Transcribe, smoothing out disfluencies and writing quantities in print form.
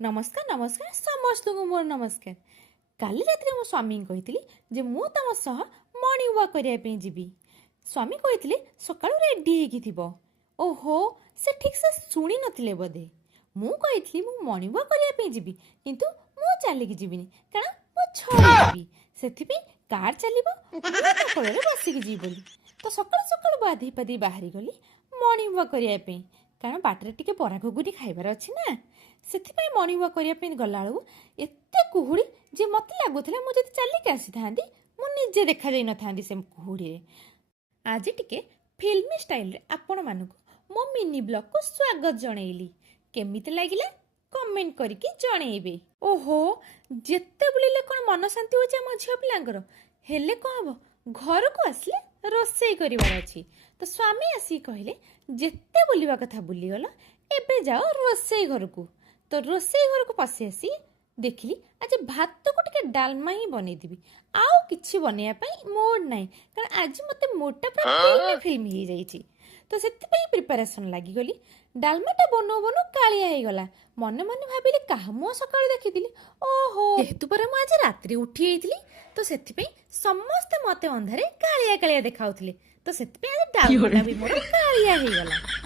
नमस्कार नमस्कार समस्त को मोर नमस्कार। काली रात मो स्वामी कही जे मु तम सह मॉर्निंग वॉक करने जीवी। स्वामी कही सका रेडी हो ओहो से ठीक से शुणी नथिले बोधे। मु कही मु मॉर्निंग वॉक करने जीवी किंतु मु चलिकी जीविनी कारण मु छड़ी से कार चलो बसिकी जी बोली तो सका सका बाधी पाधी बाहरी गली मॉर्निंग वॉक करने कारण बाटर टिके बरा घुगुनी खाइबार अच्छी ना से मॉर्निंग वॉक करने गला एत कुहुड़ी जे मत लगुला मुझे चलिक आसी था मुझे देखा जा न से कुहुड़ी आज टिके फिल्मी स्टाइल रे आपण मानक मो मिनी ब्लॉग को स्वागत जनइली। केमिति लागिला कमेंट करके जनइबे। ओहो जेते बुलिले कोन मन शांति हो जाय झियो पिलांगर हेले को हबो घर को आसले रोसई करिवार अछि तो स्वामी आसी कहले जेते बुलिबा कथा बुली गलो एबे जाओ रोसई घर को। तो रोसई घर को पसी आसी देखली आज भात को टिके डालमा ही बनईदेवी आउ किछि बनैया पई मूड नाही कारण आज मते मोटा पूरा फिल्म ही जाईची तो सेति पई प्रिपरेशन लागी गली। डालमाटा बनो बनो कालिया हे गला मन मन भाबिली काह मो सकाळ देखिदिली ओहो जेतु पर मु आज रात्रि उठी आइतली तो सेति पई समस्त मते अंधारे कालिया कालिया देखाउतले तो सेति पई आज डालमाटा भी मोर कालिया हे गला।